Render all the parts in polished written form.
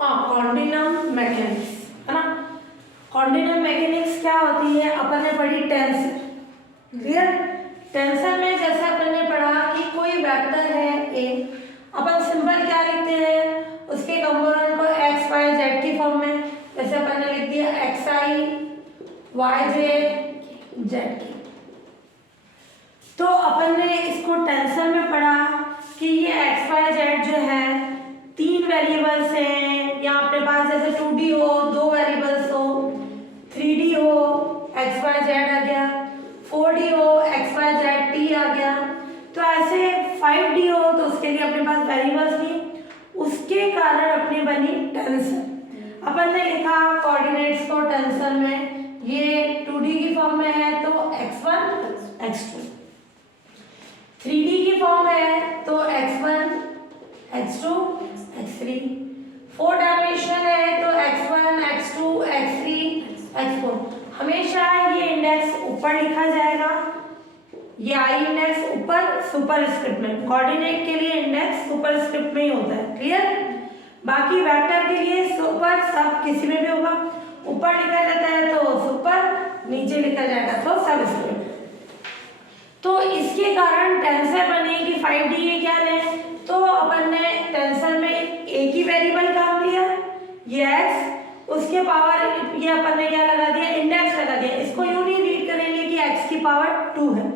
हाँ, continuum mechanics है ना। कॉन्टिनम मैकेनिक्स क्या होती है, अपन ने पढ़ी टेंसर। क्लियर। टेंसर में जैसे अपन ने पढ़ा कि कोई वेक्टर है ए, अपन सिंपल क्या लिखते हैं, उसके कंपोनेंट को एक्स वाई जेड की फॉर्म में, जैसे अपन ने लिख दिया एक्स आई वाई जे जेड की। तो अपन ने इसको टेंसर में पढ़ा कि ये एक्स वाई जेड जो है तीन वेरिएबल्स हैं, या अपने पास जैसे 2D हो, दो वेरिएबल्स हो, 3D हो एक्स वाई जेड आ गया, 4D हो एक्स वाई जेड टी आ गया। तो ऐसे 5D हो तो उसके लिए अपने पास वेरिएबल्स नहीं, उसके कारण अपनी बनी टेंसर। अपन ने लिखा कोऑर्डिनेट्स को टेंसर में, ये 2D की फॉर्म में है तो x1 x2, 3D की फॉर्म है तो x1 x2 x3, 4 डायमेंशनल है तो x1 x2 x3 x4। हमेशा ये इंडेक्स ऊपर लिखा जाएगा, ये आई इंडेक्स ऊपर सुपरस्क्रिप्ट में, कोऑर्डिनेट के लिए इंडेक्स सुपरस्क्रिप्ट में ही होता है। क्लियर। बाकी वेक्टर के लिए सुपर सब किसी में भी होगा, ऊपर लिखा जाता है तो सुपर, नीचे लिखा जाएगा तो सबस्क्रिप्ट। तो इसके कारण टेंसर बने कि 5D ये क्या लें, तो अपन ने टेंसर में एक ही वेरिएबल काम लिया ये x, उसके पावर ये अपन ने क्या लगा दिया, इंडेक्स लगा दिया। इसको यूं नहीं रीड करेंगे कि x की पावर 2 है,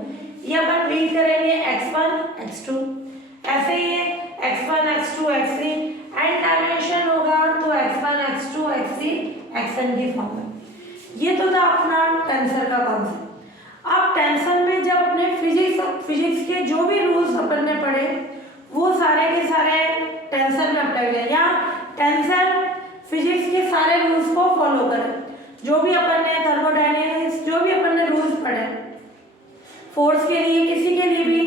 ये अपन रीड करेंगे x1 x2, ऐसे ही x1 x2 x3 and dimension होगा तो x1 x2 x3 xn की फॉर्म में। ये तो था अपना टेंसर का कॉन्सेप्ट। अब टेंसर में जब अपने फिजिक्स के जो भी रूल्स अपन ने पढ़े वो सारे के सारे टेंसर में अप्लाई किया, या टेंसर फिजिक्स के सारे रूल्स को फॉलो करें। जो भी अपन ने थर्मोडायनेमिक्स जो भी अपन ने रूल्स पढ़े फोर्स के लिए किसी के लिए भी,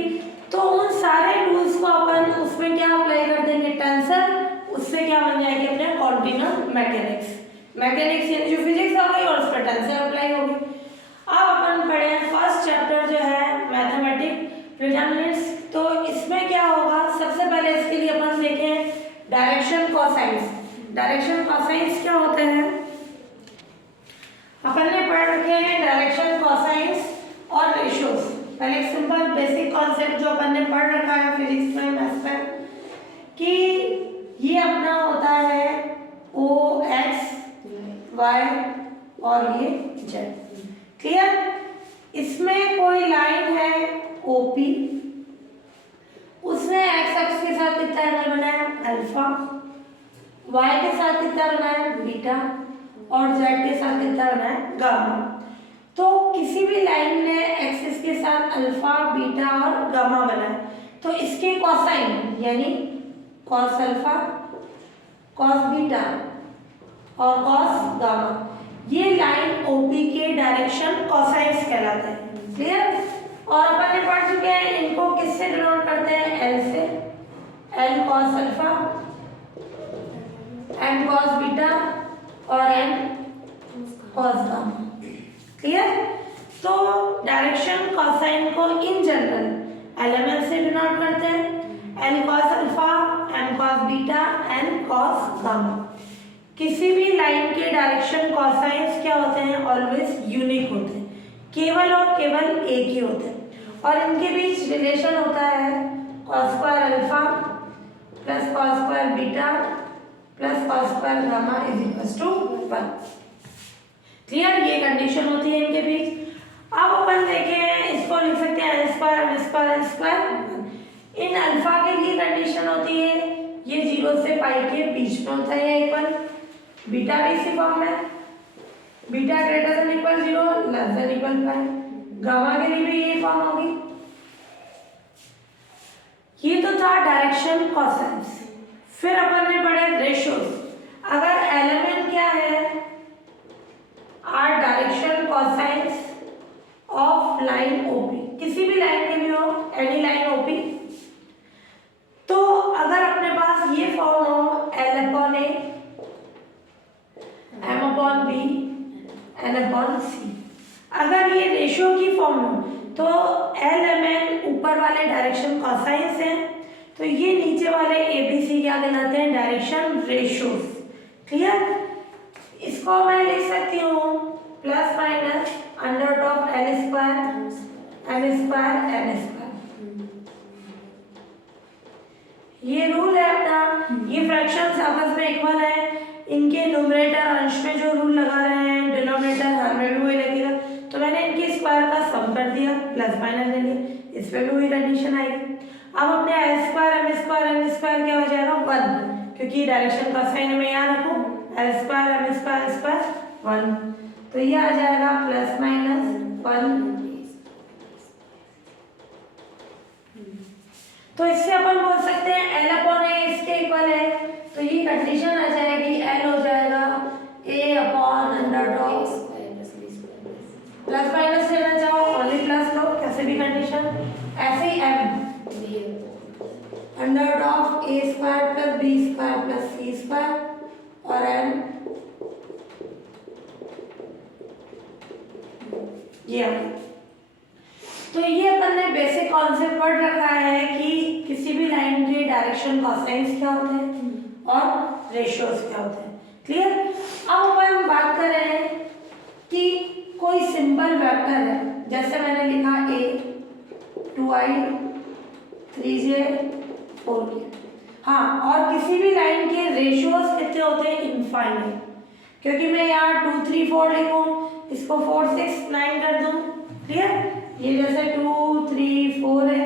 तो उन सारे रूल्स को अपन उसमें क्या अप्लाई कर देंगे टेंसर, उससे क्या बन जाएगी अपने कॉन्टिनम मैकेनिक्स। मैकेनिक्स यानी जो फिजिक्स आ गई और उस पर टेंसर अप्लाई होगी। अब अपन पढ़े फर्स्ट चैप्टर जो है मैथमेटिक प्रिडोमिनेंस। तो इसमें क्या होगा, सबसे पहले इसके लिए अपन देखें डायरेक्शन कोसाइंस। डायरेक्शन कोसाइंस क्या होते हैं, अपन ने पढ़ रखे हैं डायरेक्शन कोसाइंस और रेशियोज। पहले एक सिंपल बेसिक कॉन्सेप्ट जो अपन ने पढ़ रखा है फिजिक्स में मैथ्स में, कि ये अपना होता है ओ एक्स वाई और ये जेड। क्लियर। इसमें कोई लाइन है ओपी, उसने एक्स एक्स के साथ कितना एंगल बनाया अल्फा, वाई के साथ कितना बनाया बीटा और जेड के साथ कितना बनाया गामा। तो किसी भी लाइन ने एक्सिस के साथ अल्फा बीटा और गामा बनाया, तो इसके कोसाइन यानी कॉस अल्फा कॉस बीटा और कॉस गामा, ये लाइन ओपी के डायरेक्शन कोसाइंस कहलाते हैं। क्लियर। और अपन ने पढ़ चुके हैं इनको किससे डिनोट करते हैं, एल से, L cos alpha, N cos beta और एन कॉस गामा। क्लियर। तो डायरेक्शन कोसाइन को इन जनरल एलिमेंट से डिनोट करते हैं, N cos alpha, N cos beta, N cos gamma. किसी भी लाइन के डायरेक्शन कोसाइंस क्या होते हैं, ऑलवेज यूनिक होते हैं, केवल और केवल एक ही होते हैं, और इनके बीच रिलेशन होता है cos square alpha plus cos square beta plus cos square gamma is equals to 1। Clear. ये कंडीशन होती है इनके बीच। अब अपन देखें इसको लिख सकते हैं N square N square N square. इन अल्फा के लिए कंडीशन होती है ये 0 से पाई के बीच में होता है इक्वल, बीटा भी इसी फॉर्म में, beta greater than equal 0 less than equal pi, gamma के लिए भी ये फॉर्म होगी। ये तो था डायरेक्शन कोसाइंस। फिर अपन ने पढ़े रेशियोज। अगर एलिमेंट क्या है are direction cosines of line OP, किसी भी लाइन के भी हो, एनी लाइन ओपी, तो अगर अपने पास ये फॉर्म हो L upon A M upon B N upon C, अगर ये रेशियो की फॉर्म हो तो एल एम एन ऊपर वाले डायरेक्शन कोसाइंस हैं, तो ये नीचे वाले ए बी सी क्या कहलाते हैं डायरेक्शन रेशियोज। क्लियर? इसको मैं लिख सकती हूँ plus minus under root of L square M square N square. ये रूल है अपना, ये फ्रैक्शंस आपस में इक्वल है, इनके न्यूमरेटर अंश में जो रूल लगा रहे हैं डिनोमिनेटर हर में भी वही लगेगा। तो मैंने इनके स्क्वायर का सम कर दिया, प्लस माइनस ले लिया, इस पे भी वही कंडीशन आएगी। अब अपने L square M square N square क्या हो जाएगा 1, क्योंकि डायरेक्शन का साइन में याद रखो, L square M square square 1, तो ये आ जाएगा प्लस माइनस 1। तो इससे अपन बोल सकते हैं एल अपॉन ए इसके इक्वल है, तो ये कंडीशन आ जाएगी एल हो जाएगा A upon under of plus minus लेना चाहो ओनली प्लस लो, कैसे भी कंडीशन, ऐसे ही M under of A square plus B square plus C square और एन ये। तो ये अपन ने बेसिक कॉन्सेप्ट पढ़ रखा है कि किसी भी लाइन के डायरेक्शन कोसाइंस क्या होते हैं और रेशियोज क्या होते हैं। क्लियर? अब अपन बात कर रहे हैं कि कोई सिंपल वेक्टर है, जैसे मैंने लिखा a 2i 3j 4k। हाँ, और किसी भी लाइन के रेशियोज कितने होते हैं इनफाइनाइट, क्योंकि मैं यहाँ 2 3 4 लिखूँ, इसको 4 6 9 कर दूँ। क्लियर? ये जैसे 2 3 4 है,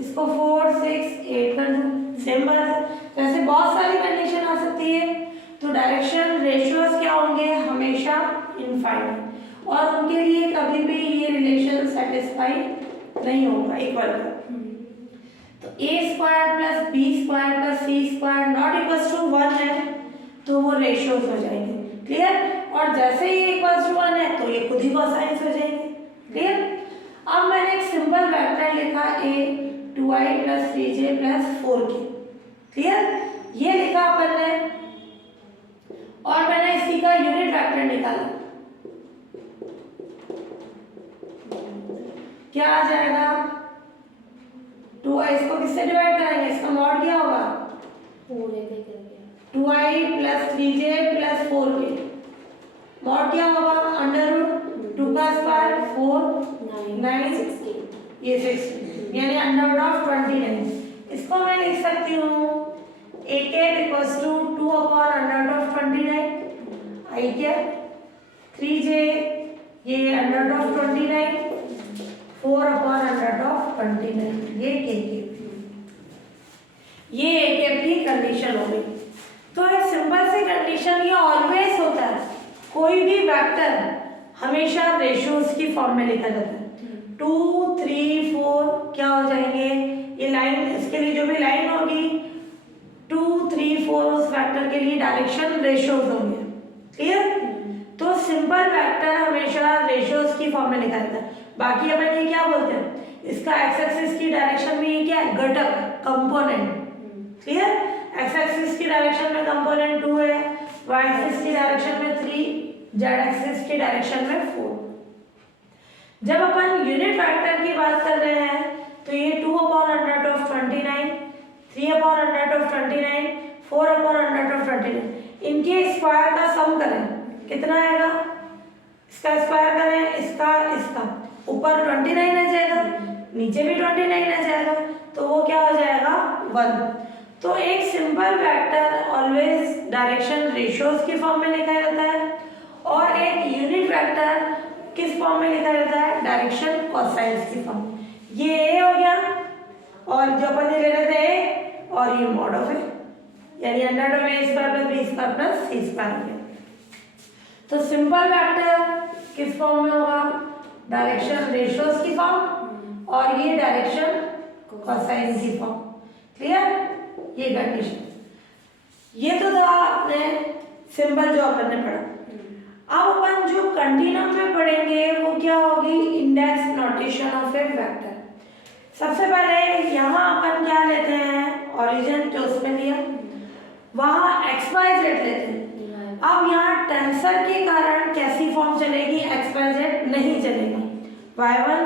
इसको 4 6 8 कर दूँ, सेम बात है। तो ऐसे बहुत सारी कंडीशन आ सकती है, तो डायरेक्शन रेशियोज क्या होंगे हमेशा इनफाइनाइट, और उनके लिए कभी भी ये रिलेशन सेटिस्फाई नहीं होगा इक्वल का। तो A square plus B square plus C square not equal to 1 है, तो वो रेशियोज हो जाएंगे। क्लियर? और जैसे ही इक्वल टू 1 है तो ये खुद ही कोसाइंस हो जाएंगे। क्लियर? अब मैंने एक सिंपल वेक्टर लिखा a 2i plus 3j plus 4k। Clear? ये लिखा अपन ने, और मैंने इसी का यूनिट वेक्टर निकाला, क्या आ जाएगा 2i, इसको किससे डिवाइड करेंगे, इसका मॉड क्या होगा 2i plus 3j plus 4k, mod क्या होगा अंडर रूट 2 का स्क्वायर 4 9 ये 6 यानी अंडर रूट ऑफ 29। इसको मैं लिख सकती हूँ a cap equals to 2 upon under root of 29 i cap 3j ये under root of 29 4 upon under root of 29 ये k कैप, ये a कैप की कंडीशन हो गई। तो एक सिंपल सी कंडीशन ये ऑलवेज होता है, कोई भी वेक्टर हमेशा रेशियोज की फॉर्म में लिखा जाता है। 2 3 4 क्या हो जाएंगे ये लाइन, इसके लिए जो भी लाइन होगी 2 3 4 उस वेक्टर के लिए डायरेक्शन रेशियोज होंगे। क्लियर? तो सिंपल वेक्टर हमेशा रेशियोज की फॉर्म में लिखा जाता है। बाकी अपन ये क्या बोलते हैं, इसका एक्स एक्सिस की डायरेक्शन में ये क्या है घटक कंपोनेंट। क्लियर? एक्स एक्सिस की डायरेक्शन में कंपोनेंट 2 है, वाई एक्सिस की डायरेक्शन में 3, जेड एक्सिस की डायरेक्शन में 4। जब अपन यूनिट वेक्टर की बात कर रहे हैं तो ये 2 upon under root of 29 3 upon under root of 29 4 upon under root of 29, इनके स्क्वायर का सम करें कितना आएगा, इसका स्क्वायर करें इसका इसका, ऊपर 29 आ जाएगा नीचे भी 29 आ जाएगा, तो वो क्या हो जाएगा 1। तो एक simple vector always direction ratios की फॉर्म में लिखा जाता है, और एक यूनिट वेक्टर किस फॉर्म में लिखा जाता है डायरेक्शन कोसाइंस की फॉर्म। ये a हो गया, और जो अपन ने ले रहे थे और ये मॉड ऑफ है, यानी under root of a square plus b square plus c square हो गया। तो सिंपल वेक्टर किस फॉर्म में होगा डायरेक्शन रेशियोज की फॉर्म, और ये डायरेक्शन कोसाइंस की फॉर्म। क्लियर? ये कंडीशन, ये तो था आपने सिंपल जो अपन ने पढ़ा। अब अपन जो कंटिन्यूम में पढ़ेंगे वो क्या होगी index notation of A vector. सबसे पहले यहाँ अपन क्या लेते हैं ओरिजिन जो उसमें लिया, वहाँ एक्स वाई जेड लेते हैं। अब यहाँ टेंसर के कारण कैसी फॉर्म चलेगी, एक्स वाई जेड नहीं चलेगी, y1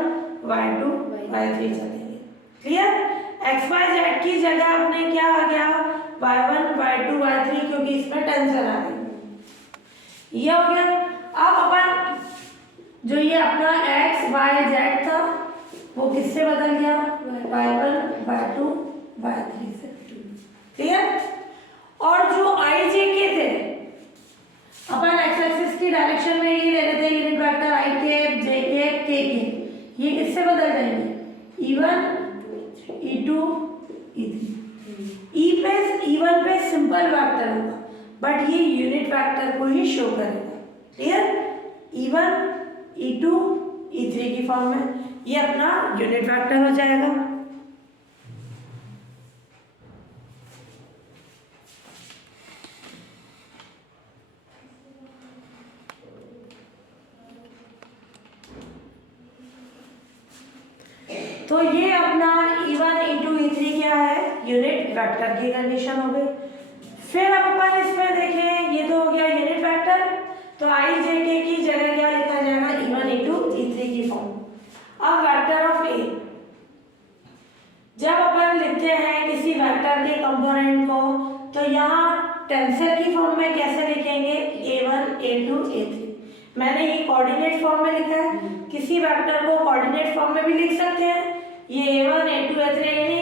y2 y3 चलेगी। क्लियर? एक्स वाई जेड की जगह अपने क्या आ गया y1 y2 y3, क्योंकि इसमें टेंसर आ गई। ये हो गया। अब अपन जो ये अपना एक्स वाई जेड था वो किससे बदल गया, y1 y2 y3 से, क्लियर। और जो आई जे के थे अपन एक्स एक्सिस की डायरेक्शन में ये ले रहे थे यूनिट वेक्टर आई के जे के ये किससे बदल जाएंगे, E1 E2 E3। E1 पे सिंपल वेक्टर होगा बट ये यूनिट वेक्टर को ही शो करेगा, क्लियर। E1 E2 E3 की फॉर्म में ये अपना यूनिट वेक्टर हो जाएगा। तो ये अपना E1 E2 E3 क्या है, यूनिट वेक्टर की कंडीशन हो गई। फिर अब अपन इसमें देखें, ये तो हो गया यूनिट वेक्टर, तो आई जे के की जगह क्या लिखा जाएगा, E1 E2 E3 की फॉर्म। अब वेक्टर ऑफ ए, जब अपन लिखते हैं किसी वेक्टर के कंपोनेंट को तो यहाँ टेंसर की फॉर्म में कैसे लिखेंगे, A1 A2 A3। मैंने ये कोऑर्डिनेट फॉर्म में लिखा है, किसी वेक्टर को कोऑर्डिनेट फॉर्म में भी लिख सकते हैं। ये A1 A2 A3 यानी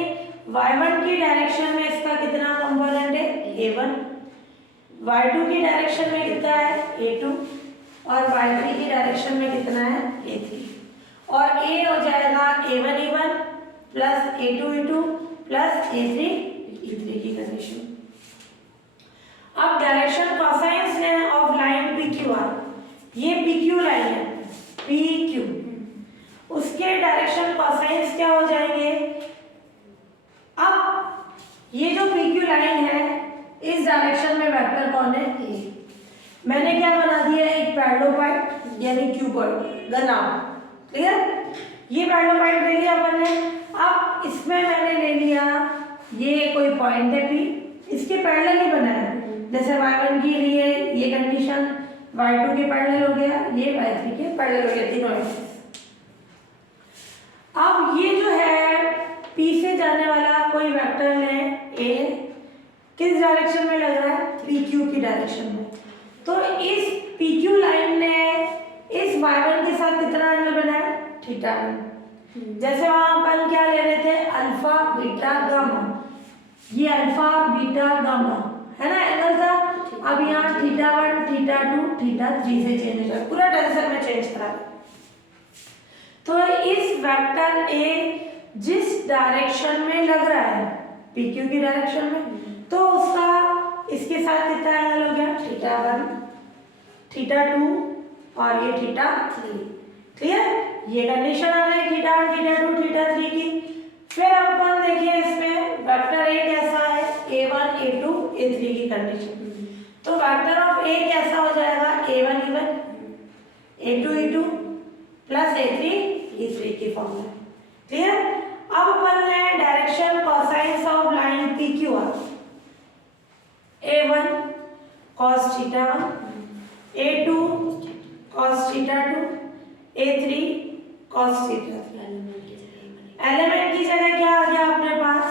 y1 की डायरेक्शन में इसका कितना कंपोनेंट है, A1, y2 की डायरेक्शन में कितना है, A2, और y3 की डायरेक्शन में कितना है, A3। और A हो जाएगा A1 E1 plus A2 E2 plus A3 E3 की कंडीशन। अब डायरेक्शन कोसाइंस है ऑफ लाइन PQR, ये PQ लाइन है, PQ, उसके डायरेक्शन कोसाइंस क्या हो जाएंगे। अब ये जो PQ लाइन है इस डायरेक्शन में वेक्टर कौन है, A। मैंने क्या बना दिया, एक पैरेललोपाइड यानी क्यूबॉइड का नाम, क्लियर। ये पैरेललोपाइड ले लिया अपन ने। अब इसमें मैंने ले लिया ये कोई पॉइंट है P, इसके पैरेलल ही बनाया, जैसे y1 के लिए ये कंडीशन y2 के पैरेलल हो गया, ये y3 के पैरेलल हो गया, तीनों एक्सिस। अब ये जो है P से जाने वाला कोई वेक्टर लें A, किस डायरेक्शन में लग रहा है, PQ की डायरेक्शन में। तो इस PQ लाइन ने इस y1 के साथ कितना एंगल बनाया, थीटा। जैसे वहां अपन क्या ले रहे थे, अल्फा बीटा गामा, ये अल्फा बीटा गामा है ना एंगल था। अब यहाँ θ1 θ2 θ3 से चेंज हो जाए, पूरा टेंसर में चेंज करा। तो इस वेक्टर A जिस डायरेक्शन में लग रहा है PQ की डायरेक्शन में, तो उसका इसके साथ कितना एंगल हो गया, θ1 θ2 और ये θ3, क्लियर। ये कंडीशन आ गई θ1 θ2 θ3 की। फिर अब अपन देखिए इसमें वेक्टर A कैसा है, A1 A2 A3 की कंडीशन। तो वेक्टर ऑफ A कैसा हो जाएगा, A1 E1 A2 E2 plus A3 E3 की फॉर्म में, क्लियर। अब अपन ने direction cosines of line PQR, A1 cos θ1 A2 cos θ2 A3 cos θ3। Element की जगह क्या आ गया अपने पास,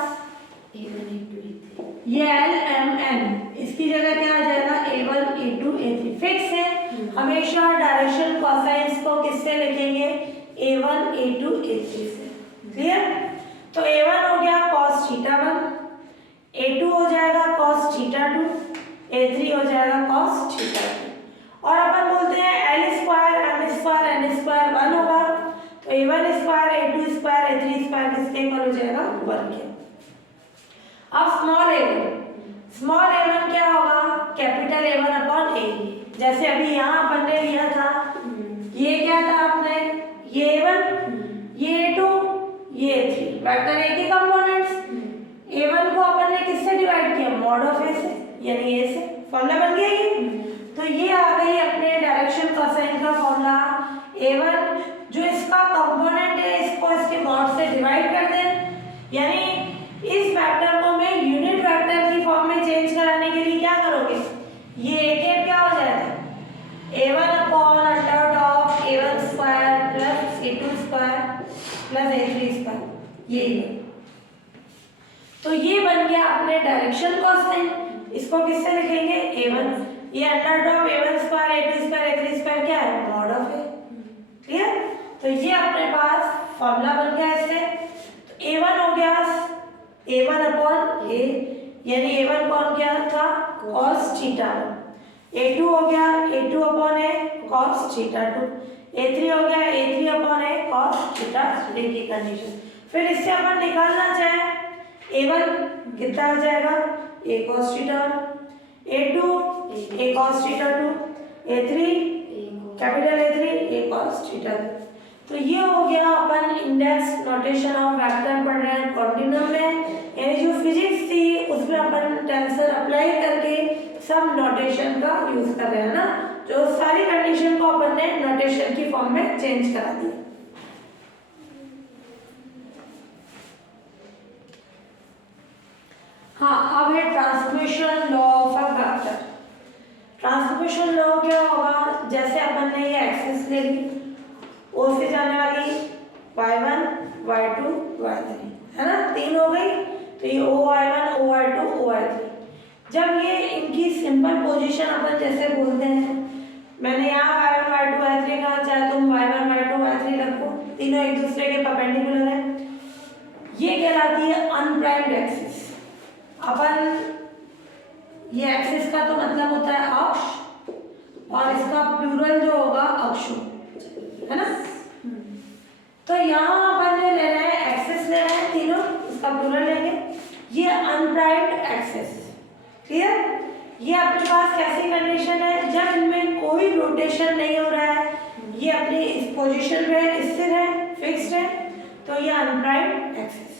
ये LMN, इसकी जगह क्या आ जाएगा, A1 A2 A3 फिक्स है। हमेशा डायरेक्शन कोसाइंस को किससे लिखेंगे, A1 A2 A3 से, क्लियर। तो A1 हो गया cos θ1, A2 हो जाएगा cos θ2, A3 हो जाएगा cos θ3। और अपन बोलते हैं L square M square N square 1 होगा, तो A1 square A2 square A3 square किसके इक्वल हो जाएगा, 1 के। अब स्मॉल a1 क्या होगा, कैपिटल A1 अपॉन A। जैसे अभी यहाँ अपन ने लिया था, ये क्या था आपने, ये A1 ये A2 ये A3, वेक्टर A के कंपोनेंट्स। A1 को अपन ने किससे डिवाइड किया, मॉड ऑफ A से, यानी A से, फॉर्मूला बन गया ये। तो ये आ गई अपने डायरेक्शन कोसाइन का फॉर्मूला। A1 जो इसका कंपोनेंट है इसको इसके मॉड से डिवाइड कर दें, यानी इस वेक्टर को मैं यूनिट वेक्टर की फॉर्म में चेंज कराने के लिए क्या करोगे, ये A क्या हो जाएगा, A1 upon under root of A1 square plus A2 square plus A3 square, ये तो ये बन गया अपने डायरेक्शन कोसाइन। इसको किससे लिखेंगे, A1 ये under of a1 square a2 square a3 square क्या है, मॉड ऑफ a। क्लियर? तो ये अपने पास फॉर्मूला बन गया इससे। तो a1 हो गया a1 अपॉन a, यानी a1 कौन क्या था, cos थीटा। a2 हो गया a2 upon a cos theta 2। a3 हो गया a3 upon a cos theta 3 की कंडीशन। फिर इससे अपन निकालना चाहे a1 कितना आ जाएगा, a cos theta, a2 a cos theta 2, a3 capital A3 a cos theta. तो ये हो गया अपन इंडेक्स नोटेशन ऑफ वेक्टर पढ़ रहे हैं कॉन्टिन्यूम में, यानी जो फिजिक्स थी उसमें अपन टेंसर अप्लाई करके सब नोटेशन का यूज कर रहे हैं ना, जो सारी कंडीशन को अपन ने नोटेशन की फॉर्म में चेंज करा दिया। हाँ, अब है transformation law of a vector. Transformation law क्या होगा, जैसे अपन ने ये एक्सिस ले ली, ओ से जाने वाली y1 y2 y3 है ना, तीन हो गई। तो ये OY1 OY2 OY3, जब ये इनकी सिंपल पोजीशन अपन जैसे बोलते हैं, मैंने यहाँ y1 y2 y3 कहा, चाहे तुम y1 y2 y3 रखो, तीनों एक दूसरे के परपेंडिकुलर है। ये कहलाती है अनप्राइम्ड एक्सिस। अपन ये एक्सिस का तो मतलब होता है अक्ष, और इसका प्लूरल जो होगा अक्षु, है ना। तो यहाँ अपन जो ले रहे हैं एक्सिस ले रहे हैं तीनों, इसका प्लूरल लेंगे, ये अनप्राइम्ड एक्सिस। क्लियर? ये अपने पास कैसी कंडीशन है, जब इनमें कोई रोटेशन नहीं हो रहा है, ये अपनी इस पोजीशन पे स्थिर है, फिक्स्ड है, तो ये अनप्राइम्ड एक्सिस।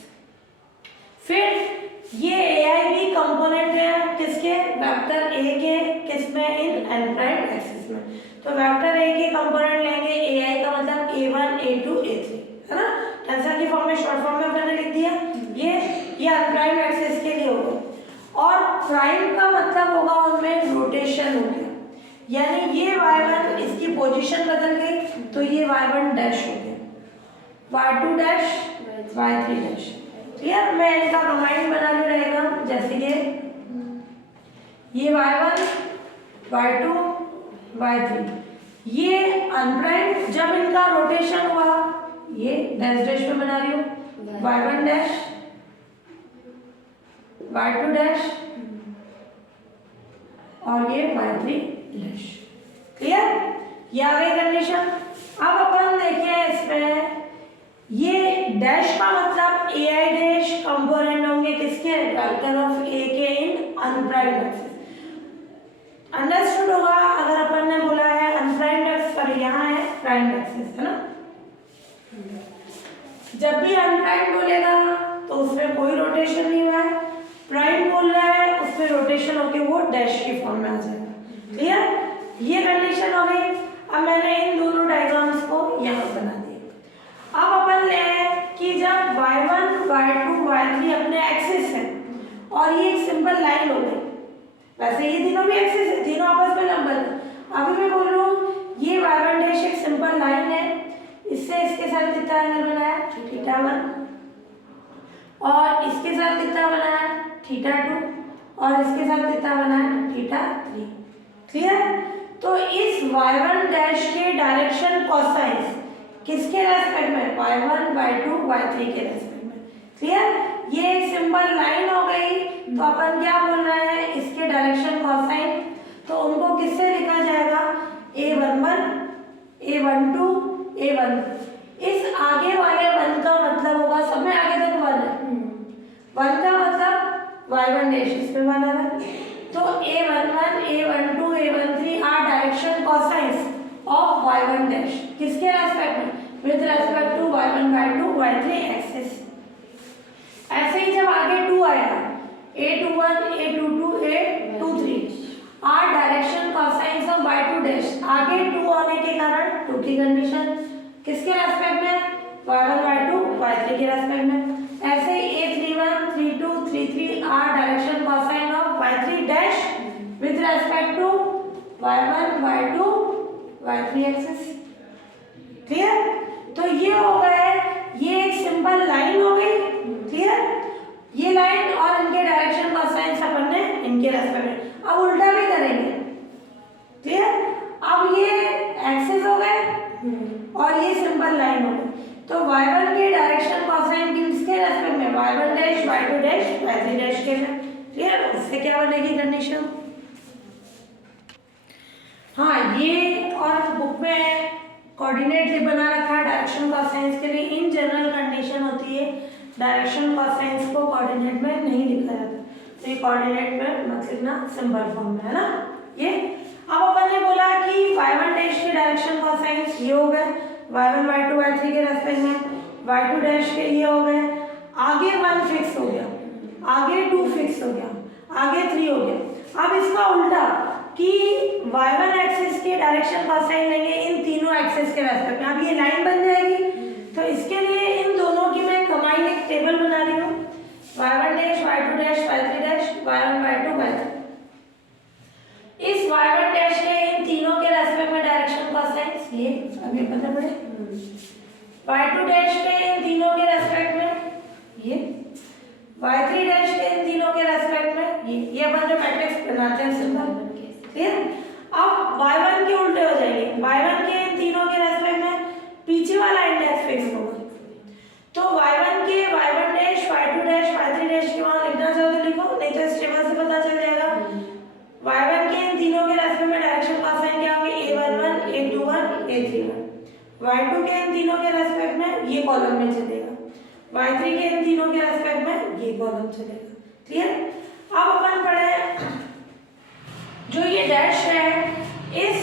फिर ये AI भी कंपोनेंट है किसके, वेक्टर A के, किसमें, इन अनप्राइम्ड एक्सिस में। तो वेक्टर A के कंपोनेंट लेंगे, AI का मतलब A1 A2 A3, है ना। टेंसर की फॉर्म में, शॉर्ट फॉर्म में मैंने लिख दिया। ये अनप्राइम्ड एक्सिस के लिए होगा, और प्राइम का मतलब होगा उनमें रोटेशन हो गया, यानी ये y1 इसकी पोजीशन बदल गई, तो ये y1 डैश हो गया, y2 dash y3 dash. Clear? मैं इनका कमांड बना लूँ रहेगा, जैसे ये y1 y2 y3, ये अनप्राइम्ड, जब इनका रोटेशन हुआ, ये डैश डैश में बना रही हूँ, y1 डैश y2 डैश और ये y3 डैश। क्लियर? ये आ गई कंडीशन। अब अपन देखिए इसमें, ये डैश का मतलब AI डैश कंपोनेंट होंगे किसके, वेक्टर ऑफ A के इन अनप्राइम्ड एक्सिस। अंडरस्टूड होगा अगर अपन ने बोला है अनप्राइम्ड एक्सिस, पर यहाँ है प्राइम्ड एक्सिस, है ना। जब भी अनप्राइम्ड बोलेगा तो उसमें कोई रोटेशन नहीं हुआ है, प्राइम बोल रहा है उसमें रोटेशन होके वो डैश की फॉर्म में आ जाएगा। क्लियर? ये कंडीशन हो गई। अब मैंने इन दोनों डायग्राम्स को यहाँ बना दिया। अब अपन ले कि जब y1 y2 y3 अपने एक्सिस है और ये एक सिंपल लाइन हो गई, वैसे ये तीनों भी एक्सिस है, तीनों आपस में लंबन है। अभी मैं बोल रहा हूँ ये y1 डैश एक सिंपल लाइन है, इससे इसके साथ कितना एंगल बनाया, θ1, और इसके साथ कितना बनाया, θ2, और इसके साथ कितना बनाया, θ3। क्लियर? तो इस y1 डैश के डायरेक्शन कोसाइंस किसके रेस्पेक्ट में, y1 y2 y3 के रेस्पेक्ट में। क्लियर? ये एक सिंपल लाइन हो गई, तो अपन क्या बोल रहे हैं, इसके डायरेक्शन कोसाइन, तो उनको किससे लिखा जाएगा, a11 a12 a1। इस आगे वाले 1 का मतलब होगा, सब में आगे तक 1 है, 1 का मतलब y1 डैश इसमें बना है, तो a11 a12 a13 are direction cosines of y1 dash किसके रेस्पेक्ट में, with respect to y1 y2 y3 axis. ऐसे ही जब आगे 2 आया, a21 a22 a23 are direction cosines of y2 dash, आगे 2 आने के कारण 2 की कंडीशन किसके रेस्पेक्ट में, y1 y2 y3 के रेस्पेक्ट में। ऐसे ही a31 32 33 are direction cosine of y3 dash with respect to y1 y2 y3 axis. Clear? तो ये हो गए, ये एक सिंपल लाइन हो गई। क्लियर? ये लाइन और इनके डायरेक्शन कोसाइन अपन ने इनके रेस्पेक्ट में। अब उल्टा भी करेंगे, क्या बनेगी कंडीशन? हाँ, ये और बुक में कोऑर्डिनेट बना रखा है डायरेक्शन कॉसाइंस के लिए। इन जनरल कंडीशन होती है, डायरेक्शन कॉसाइंस को कोऑर्डिनेट में नहीं लिखा जाता, तो ये कोऑर्डिनेट में मत लिखना, सिंपल फॉर्म में है ना ये। अब अपन ने बोला कि y1 डैश के डायरेक्शन कॉसाइंस ये हो गए, y1 y2 y3 के रेस्पेक्ट में, y2 डैश के ये हो गए, आगे 1 फिक्स हो गया, आगे 2 फिक्स हो गया, आगे 3 हो गया। अब इसका उल्टा कि y1 एक्सिस के डायरेक्शन कॉसाइन लेंगे इन तीनों एक्सिस के रेस्पेक्ट में। अब ये लाइन बन जाएगी, तो इसके लिए इन दोनों की मैं कंबाइन एक टेबल बना रही हूँ, y1 dash y2 dash y3 dash y1 y2 y3। इस y1 डैश के इन तीनों के रेस्पेक्ट में डायरेक्शन कॉसाइंस ये अभी पता पड़े, y2 डैश के इन तीनों के रेस्पेक्ट में ये, y3 डैश के इन तीनों के रेस्पेक्ट में ये अपन जो मैट्रिक्स बनाते हैं सिंपल, क्लियर। अब y1 के उल्टे हो जाएंगे, y1 के इन तीनों के रेस्पेक्ट में पीछे वाला इंडेक्स फिक्स होगा, तो y1 के y1 dash y2 dash y3 dash के वहां लिखना चाहो तो लिखो, नहीं तो इस टेबल से पता चल जाएगा। y1 के इन तीनों के रेस्पेक्ट में डायरेक्शन कॉसाइन क्या होंगे, a11 a21 a31। y2 के इन तीनों के रेस्पेक्ट में ये कॉलम में चलेगा, y3 के इन तीनों के रेस्पेक्ट में ये कॉलम चलेगा, क्लियर। अब अपन पढ़े जो ये डैश है, इस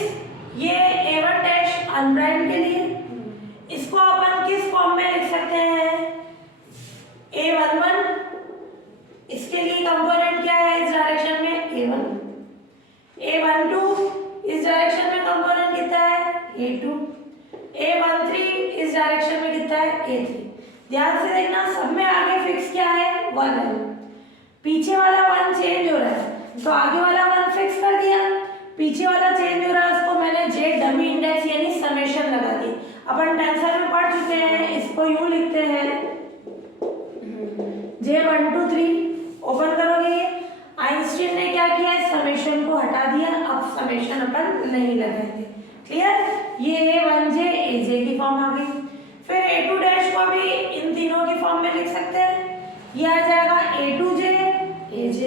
ये a1 डैश अनप्राइम के लिए, इसको अपन किस फॉर्म में लिख सकते हैं, a11, इसके लिए कंपोनेंट क्या है इस डायरेक्शन में, a1, a12 इस डायरेक्शन में कंपोनेंट कितना है, a2, a13 इस डायरेक्शन में कितना है, a3। ध्यान से देखना, सब में आगे फिक्स क्या है, 1 है, पीछे वाला 1 चेंज हो रहा है तो आगे वाला 1 फिक्स कर दिया, पीछे वाला चेंज हो रहा है उसको मैंने जे डमी इंडेक्स यानी समेशन लगा दी। अपन टेंसर में पढ़ चुके हैं, इसको यूं लिखते हैं J1 2 3, ओपन करोगे ये, आइंस्टीन ने क्या किया है, समेशन को हटा दिया, अब समेशन अपन नहीं लगाएंगे, क्लियर। ये A1J AJ की फॉर्म आ गई। फिर A2 डैश को भी इन तीनों की फॉर्म में लिख सकते हैं, ये आ जाएगा A2J AJ।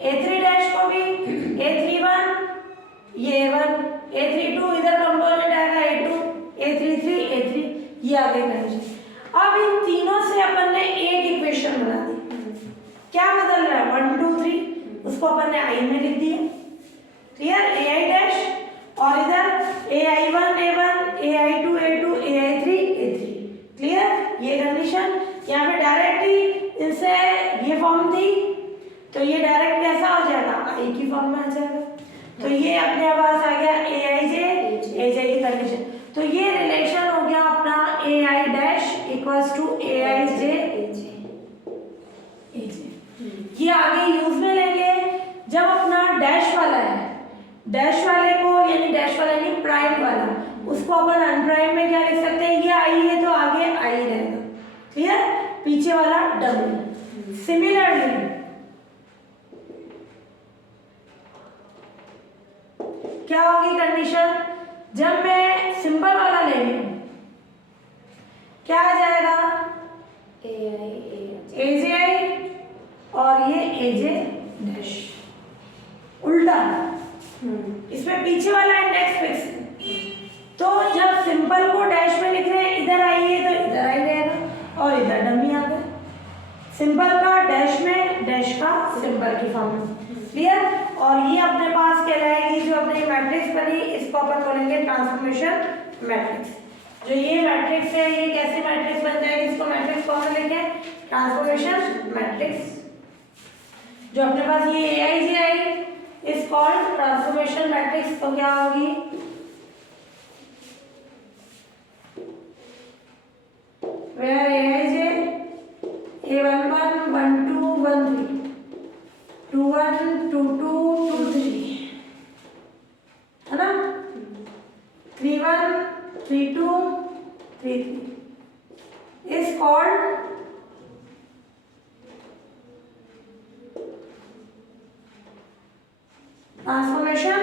A3 डैश को भी A31 ये A1, A32 इधर कंपोनेंट आएगा A2, A33 A3, ये आ गई कंडीशन। अब इन तीनों से अपन ने एक इक्वेशन बना दी, क्या बदल रहा है, 1 2 3, उसको अपन ने आई में लिख दिया, क्लियर, AI डैश, और इधर AI1 A1 AI2 A2 AI3 A3, clear. ये कंडीशन यहाँ पे डायरेक्ट ही इनसे ये फॉर्म थी, तो ये डायरेक्ट कैसा हो जाएगा, आई की फॉर्म में आ जाएगा, तो ये अपने पास आ गया AIJ AJ की कंडीशन। तो ये रिलेशन हो गया अपना AI dash equals to AIJ AJ। ये आगे यूज में लेंगे जब अपना डैश वाला है, डैश वाले को यानी डैश वाला यानी प्राइम वाला, उसको अपन अनप्राइम में क्या लिख सकते हैं, ये आई है तो आगे आई रहेगा, क्लियर, पीछे वाला डबल। सिमिलरली क्या होगी कंडीशन, जब मैं सिंपल वाला ले रही हूं क्या आ जाएगा, AJ और ये AJ डैश, उल्टा इसमें पीछे वाला इंडेक्स फिक्स है, तो जब सिंपल को डैश में लिख रहे हैं इधर आइए तो इधर आई रहेगा और इधर डमी आ गया, सिंपल का डैश में, डैश का सिंपल की फॉर्म में, क्लियर। और ये अपने पास कहलाएगी जो अपनी मैट्रिक्स बनी, इसको अपन बोलेंगे ट्रांसफॉर्मेशन मैट्रिक्स। जो ये मैट्रिक्स है ये कैसी मैट्रिक्स बन जाएगी, इसको मैट्रिक्स कौन लिखे, ट्रांसफॉर्मेशन मैट्रिक्स। जो अपने पास ये AIJ I is called transformation matrix, तो क्या होगी, where AIJ A11 12 13 21 22 23 है ना, 31 32 33 is called ट्रांसफॉर्मेशन